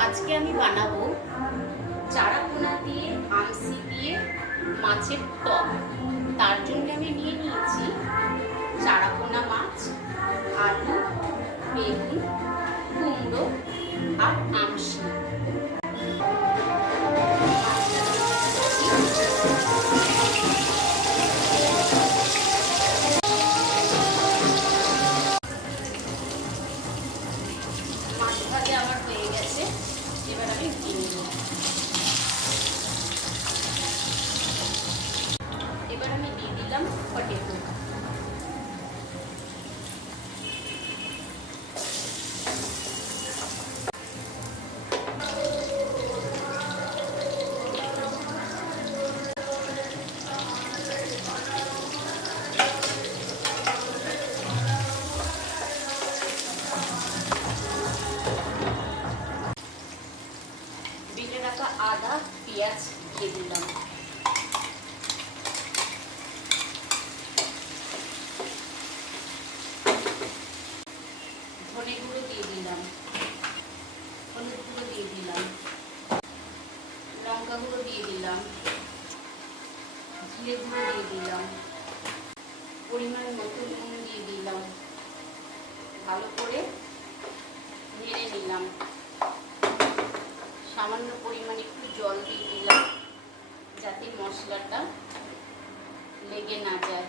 আজকে আমি বানাবো চারাপোনা দিয়ে আমসি দিয়ে মাছের টক। তার জন্য আমি নিয়ে নিয়েছি চারাপোনা মাছ, আলু, বেগুন, কুমড়ো আর আমসি। মাছ ভাজা আমার হয়ে গেছে, এবার আমি নিয়ে নেব। এবার আমি দিয়ে দিলাম পটেটো। বেটে রাখা আদা পেঁয়াজ দিয়ে দিলাম। ধনে গুঁড়ো দিয়ে দিলাম, হলুদ গুঁড়ো দিয়ে দিলাম, লঙ্কা গুঁড়ো দিয়ে দিলাম, জিরে গুঁড়ো দিয়ে দিলাম, পরিমাণ মতো নুন দিয়ে দিলাম। ভালো করে নেড়ে নিলাম। সামান্য পরিমাণে একটু জল দিয়ে দিলাম যাতে মশলাটা লেগে না যায়।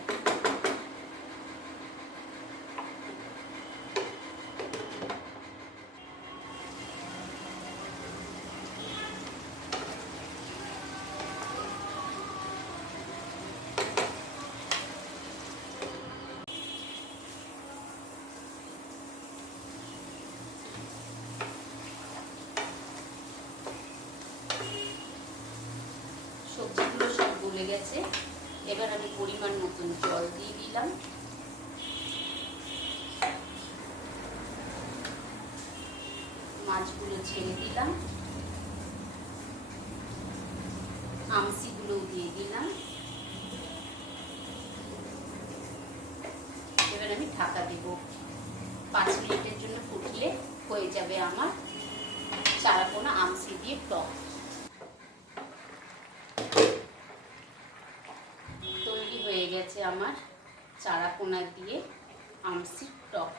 সবজিগুলো সব গলে গেছে, এবার আমি পরিমাণ মতন জল দিয়ে দিলাম। মাছগুলো ছেড়ে দিলাম, আমসিগুলো দিয়ে দিলাম। এবার আমি ঢাকা দেব। 5 মিনিটের জন্য ফুটলে হয়ে যাবে আমার চারাপোনা আমসি দিয়ে টক। তৈরি হয়ে গেছে আমার চারাপোনা দিয়ে আমসির টক।